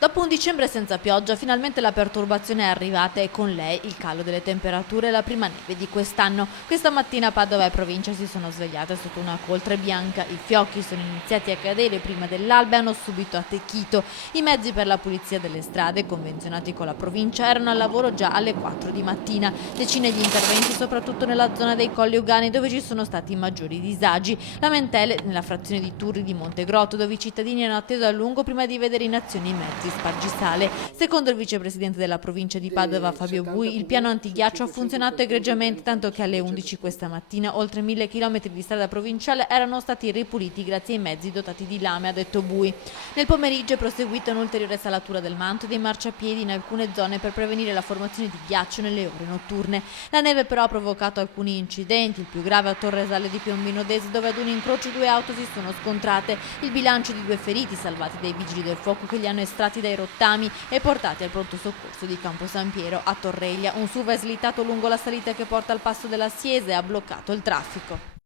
Dopo un dicembre senza pioggia, finalmente la perturbazione è arrivata e con lei il calo delle temperature e la prima neve di quest'anno. Questa mattina Padova e provincia si sono svegliate sotto una coltre bianca. I fiocchi sono iniziati a cadere prima dell'alba e hanno subito attecchito. I mezzi per la pulizia delle strade, convenzionati con la provincia, erano al lavoro già alle 4 di mattina. Decine di interventi soprattutto nella zona dei Colli Euganei dove ci sono stati maggiori disagi. Lamentele nella frazione di Turri di Montegrotto dove i cittadini hanno atteso a lungo prima di vedere in azione i mezzi spargisale. Secondo il vicepresidente della provincia di Padova Fabio Bui, il piano antighiaccio ha funzionato egregiamente, tanto che alle 11 questa mattina oltre 1000 km di strada provinciale erano stati ripuliti grazie ai mezzi dotati di lame, ha detto Bui. Nel pomeriggio è proseguita un'ulteriore salatura del manto e dei marciapiedi in alcune zone per prevenire la formazione di ghiaccio nelle ore notturne. La neve però ha provocato alcuni incidenti, il più grave a Torresale di Piombino Dese dove ad un incrocio 2 auto si sono scontrate. Il bilancio di 2 feriti salvati dai vigili del fuoco che li hanno estratti dai rottami e portati al pronto soccorso di Campo San Piero. A Torreglia un SUV è slittato lungo la salita che porta al passo della Siesa e ha bloccato il traffico.